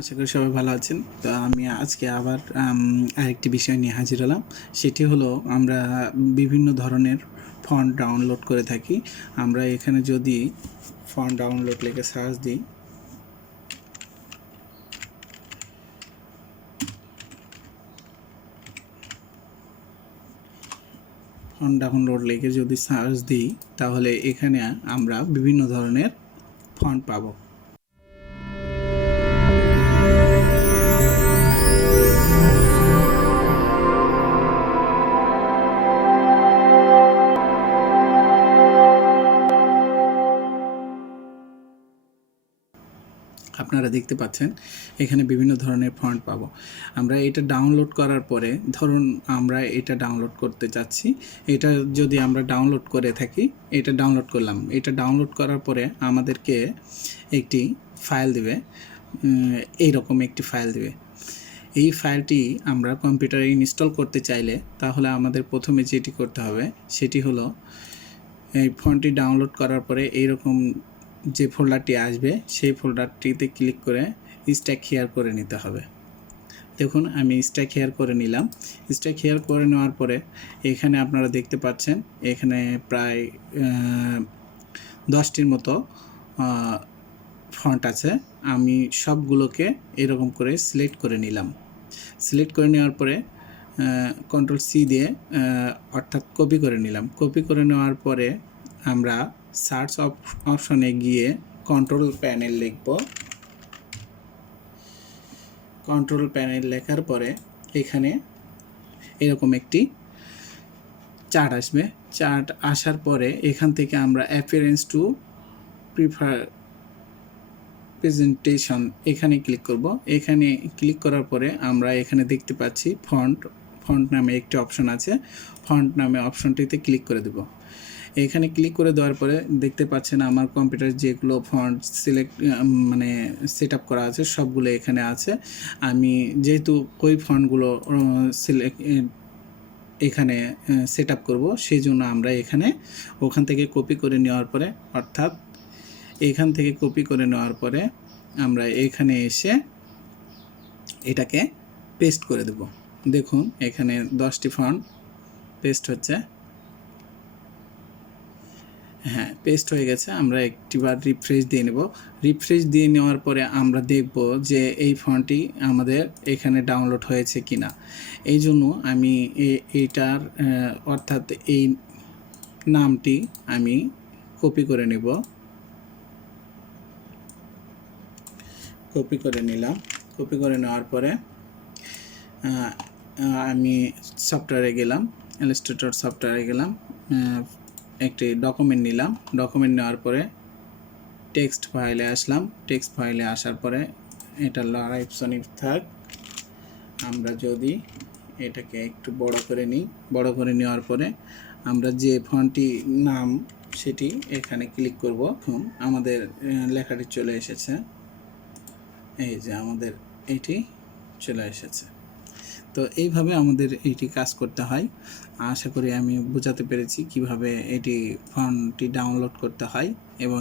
আশা করি সবাই ভালো আছেন। তো আমি আজকে আবার আরেকটি বিষয় নিয়ে হাজির হলাম। সেটি হলো আমরা বিভিন্ন ধরনের ফন্ট ডাউনলোড করে থাকি। আমরা এখানে যদি ফন্ট ডাউনলোড লিখে সার্চ দিই, ফন্ট ডাউনলোড লিখে যদি সার্চ দিই তাহলে এখানে আমরা বিভিন্ন ধরনের ফন্ট পাবো। আপনারা দেখতে পাচ্ছেন এখানে বিভিন্ন ধরনের ফন্ট পাবো। আমরা এটা ডাউনলোড করার পরে ধরুন আমরা এটা ডাউনলোড করতে চাচ্ছি। এটা যদি আমরা ডাউনলোড করে থাকি, এটা ডাউনলোড করলাম। এটা ডাউনলোড করার পরে আমাদেরকে একটি ফাইল দেবে, এইরকম একটি ফাইল দেবে। এই ফাইলটি আমরা কম্পিউটারে ইনস্টল করতে চাইলে তাহলে আমাদের প্রথমে যেটি করতে হবে সেটি হলো এই ফন্টটি ডাউনলোড করার পরে এইরকম যে ফোল্ডারটি আসবে সেই ফোল্ডারটিতে ক্লিক করে স্ট্যাক হেয়ার করে নিতে হবে। দেখুন আমি স্ট্যাক হেয়ার করে নিলাম। স্ট্যাক হেয়ার করে নেওয়ার পরে এখানে আপনারা দেখতে পাচ্ছেন এখানে প্রায় 10টির মতো ফন্ট আছে। আমি সবগুলোকে এরকম করে সিলেক্ট করে নিলাম। সিলেক্ট করে নেওয়ার পরে কন্ট্রোল সি দিয়ে অর্থাৎ কপি করে নিলাম। কপি করে নেওয়ার পরে আমরা সার্চ অপশনে গিয়ে কন্ট্রোল প্যানেল লিখব। কন্ট্রোল প্যানেল লেখার পরে এখানে এরকম একটি চার্ট আসবে। চার্ট আসার পরে এখান থেকে আমরা অ্যাপিয়ারেন্স টু প্রেজেন্টেশন এখানে ক্লিক করব। এখানে ক্লিক করার পরে আমরা এখানে দেখতে পাচ্ছি ফন্ট নামে একটি অপশন আছে। ফন্ট নামে অপশনটিতে ক্লিক করে দেব। এখানে ক্লিক করে দেওয়ার পরে দেখতে পাচ্ছেন আমার কম্পিউটার যেগুলো ফন্ট সেট আপ করা আছে সবগুলো এখানে আছে। আমি যেহেতু ওই ফন্টগুলো এখানে সেট আপ করবো সেই জন্য আমরা ওখান থেকে কপি করে নেওয়ার পরে অর্থাৎ এখান থেকে কপি করে নেওয়ার পরে আমরা এখানে এসে এটাকে পেস্ট করে দেব। দেখুন এখানে 10টি ফন্ট পেস্ট হচ্ছে। হ্যাঁ, পেস্ট হয়ে গেছে। আমরা একটিবার রিফ্রেশ দিয়ে নেব। রিফ্রেশ দিয়ে নেওয়ার পরে আমরা দেখব যে এই ফন্টটি আমাদের এখানে ডাউনলোড হয়েছে কিনা। এই জন্য আমি এইটার অর্থাৎ এই নামটি আমি কপি করে নেব। কপি করে নিলাম। কপি করে নেওয়ার পরে আমি সফটওয়্যারে গেলাম, ইলাস্ট্রেটর সফটওয়্যারে গেলাম, একটি ডকুমেন্ট নিলাম। ডকুমেন্ট নেওয়ার পরে টেক্সট ফাইলে আসলাম। টেক্সট ফাইলে আসার পরে এটা লাইভসনিক থাক। আমরা যদি এটাকে একটু বড় করে নিই, বড় করে নেওয়ার পরে আমরা যে ফন্টটি নাম সেটি এখানে ক্লিক করব। এখন আমাদের লেখাটি চলে এসেছে। এই যে আমাদের এটি চলে এসেছে। তো এইভাবে আমাদের এটি কাজ করতে হয়। আশা করি আমি বোঝাতে পেরেছি কিভাবে এটি ফন্টটি ডাউনলোড করতে হয় এবং